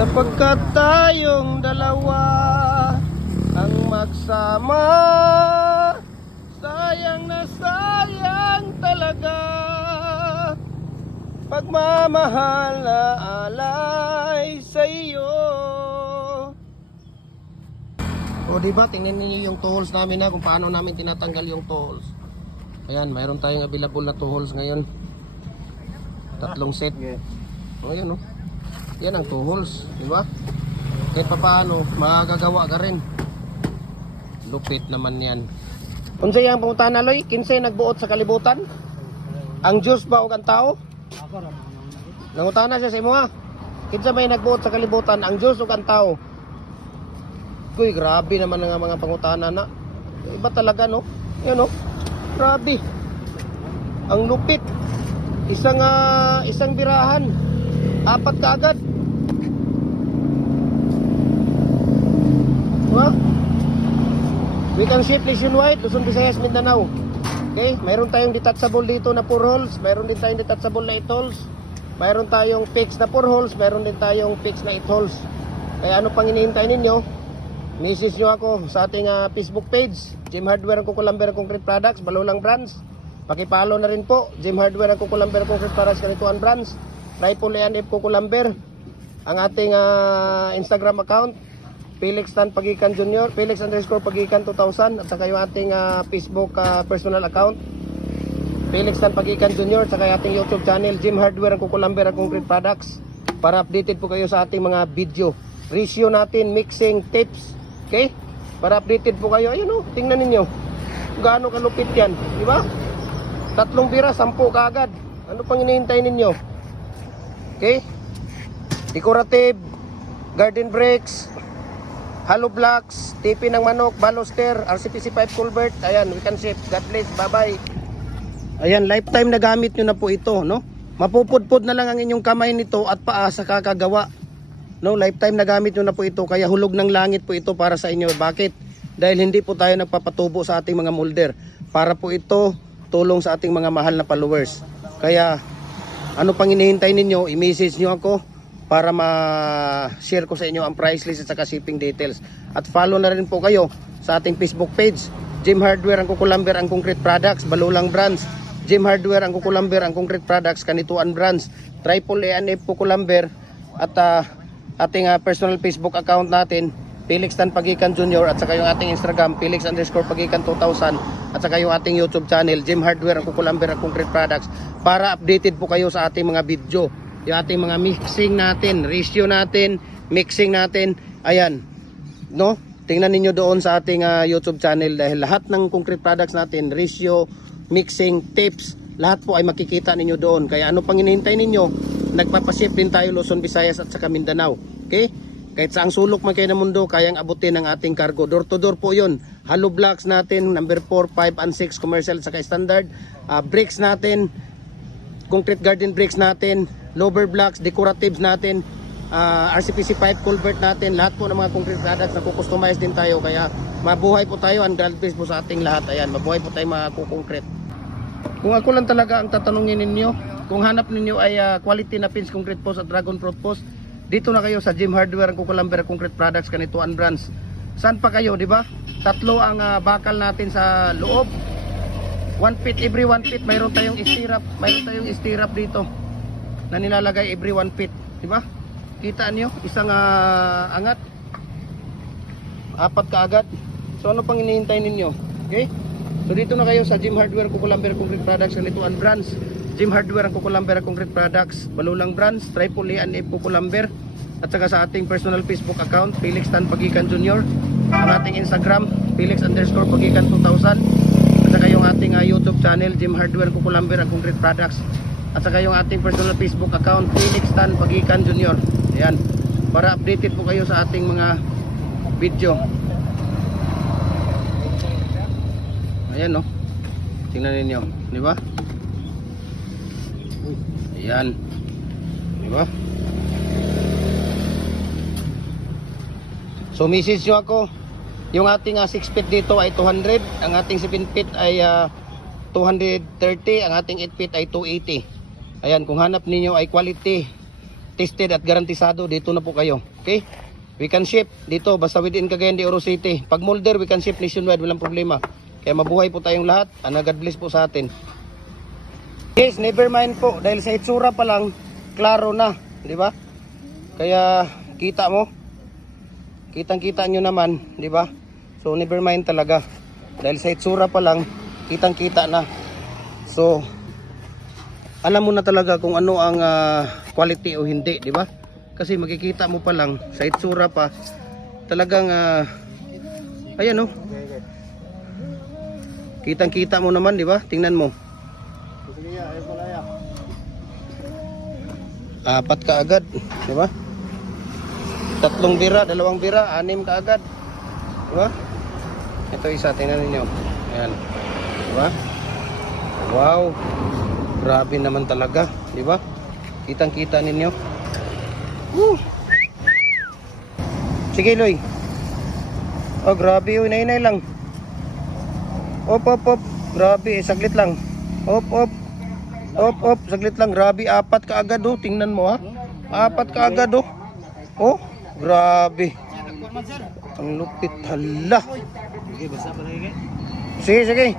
Sapagkat tayong dalawa ang magsama, sayang na sayang talaga. Pagmamahal na alay sa iyo. O diba, tingnan niyo yung tools namin na kung paano namin tinatanggal yung tools. Ayan, mayroon tayong available na tools ngayon. 3 set. O yun, oh. Yan ang tools, di ba? Kahit pa paano, magagawa ka rin. Lupit naman yan. Kung siya ang pumunta na Loy, kinsay nagbuot sa kalibutan? Ang Diyos ba o ang tao? Nangutana siya sa imo ha. Kinsa may nagbuot sa kalibutan, ang Diyos o ang tao? Kuy, grabe naman ang mga pangutana na. Iba talaga, no? Yan, no? Grabe. Ang lupit. Isang birahan. 4 kaagad. Diba? We can ship nationwide, Luzon, Visayas, Mindanao. Okay, mayroon tayong detachable dito na 4 holes, mayroon din tayong detachable na 8 holes, mayroon tayong fixed na 4 holes, mayroon din tayong fixed na 8 holes. Kaya ano pang hinihintay ninyo? Message nyo ako sa ating Facebook page, Jim Hardware ang Kukulamber Concrete Products, Balulang Brands. Pakipalo na rin po, Jim Hardware ang Kukulamber Concrete Products, Kanituan Brands, Triple ANF Kukulamber. Ang ating Instagram account, Felix Tan Pagikan Jr., Felix_Pagikan 2000, at saka yung ating Facebook personal account, Felix Tan Pagikan Jr., at saka yung ating YouTube channel, Jim Hardware ang Kukulamber ang Concrete Products, para updated po kayo sa ating mga video. Ratio natin, mixing tips, okay? Para updated po kayo. Ayun o, tingnan ninyo. Gaano kalupit yan, di ba? 3 bira, 10 kaagad. Ano pang hinihintay ninyo? Okay? Decorative, garden bricks, hollow blocks, tipi ng manok, baluster, RCPC pipe culvert. Ayan, we can ship. God bless, bye-bye. Ayan, lifetime na gamit nyo na po ito, no? Mapupudpud na lang ang inyong kamay nito at paa sa kakagawa. No, lifetime na gamit nyo na po ito, kaya hulog ng langit po ito para sa inyo. Bakit? Dahil hindi po tayo nagpapatubo sa ating mga molder. Para po ito tulong sa ating mga mahal na followers. Kaya ano pang hinihintay ninyo, i-message nyo ako para ma-share ko sa inyo ang price list at saka shipping details. At follow na rin po kayo sa ating Facebook page, Jim Hardware ang Kukulamber ang Concrete Products, Balulang Brands, Jim Hardware ang Kukulamber ang Concrete Products, Kanituan Brands, Triple ANF Kukulamber, at ating personal Facebook account natin, Felix Tan Pagikan Jr., at saka yung ating Instagram, Felix_Pagikan 2000, at saka yung ating YouTube channel, Jim Hardware ang Kukulamber ang Concrete Products, para updated po kayo sa ating mga video, yung ating mga mixing natin, ratio natin, mixing natin. Ayan, no? Tingnan ninyo doon sa ating YouTube channel, dahil lahat ng concrete products natin, ratio, mixing, tips, lahat po ay makikita ninyo doon. Kaya ano pang hinihintay ninyo? Nagpapaship din tayo Luzon, Visayas at saka Mindanao. Okay? Kahit saang sulok man kayo ng mundo, kayang abutin ang ating cargo. Door to door po yun. Hollow blocks natin, number 4, 5, and 6, commercial at saka standard. Bricks natin, concrete garden bricks natin, lower blocks, decoratives natin, RCPC pipe culvert natin, lahat po ng mga concrete products na kukustomize din tayo. Kaya mabuhay po tayo, and God bless po sa ating lahat. Ayan, mabuhay po tayo mga kukoncrete. Kung ako lang talaga ang tatanungin ninyo, kung hanap ninyo ay quality na pins concrete post at dragon fruit post, dito na kayo sa Jim Hardware ang Kukulamber Concrete Products, Kanituan Brands. Saan pa kayo, di ba? 3 ang bakal natin sa loob. 1 feet, every 1 feet mayroon tayong stirrup dito na nilalagay every 1 feet, di ba? Kita niyo, isang angat, 4 kaagad. So ano pang hinihintay ninyo? Okay? So dito na kayo sa Jim Hardware Kukulamber Concrete Products, Kanituan Brands, Jim Hardware ang Kukulamber Concrete Products, Balulang Brands, Triple ANF Kukulamber, at saka sa ating personal Facebook account, Felix Tan Pagikan Jr., ang ating Instagram, Felix_Pagikan 2000, at saka yung ating YouTube channel, Jim Hardware Kukulamber ang Concrete Products, at saka yung ating personal Facebook account, Felix Tan Pagikan Jr. Ayan, para updated po kayo sa ating mga video. Ayan, no? Tingnan ninyo, di ba? Ayan, di ba? So message nyo ako. Yung ating 6 feet dito ay 200, ang ating 7 feet ay 230, ang ating 8 feet ay 280. Ayan, kung hanap ninyo ay quality tested at garantisado, dito na po kayo. Okay? We can ship dito basta within Cagayan de Oro City. Pag Mulder, we can ship nationwide, walang problema. Kaya mabuhay po tayong lahat. God bless po sa atin. Guys, never mind po dahil sa itsura pa lang klaro na, di ba? Kaya kita mo. Kitang-kita nyo naman, di ba? So never mind talaga. Dahil sa itsura pa lang kitang-kita na. So alam mo na talaga kung ano ang quality o hindi, di ba? Kasi makikita mo pa lang sa itsura pa talagang ayan oh. Kitang-kita mo naman, di ba? Tingnan mo. Apat ka agad, di ba? 3 bira, 2 bira, 6 ka agad. Di ba? Ito isa, tingnan niyo. Ayan. Di ba? Wow. Grabe naman talaga, di ba? Kitang-kita ninyo. Woo! Sige, Loy. Oh, grabe, oh, inay lang. Op. Grabe, saglit lang. Op. Saglit lang. Grabe, 4 ka agad, oh. Tingnan mo, ha. 4 ka agad, oh. Oh, grabe. Ang lupit, hala. Sige.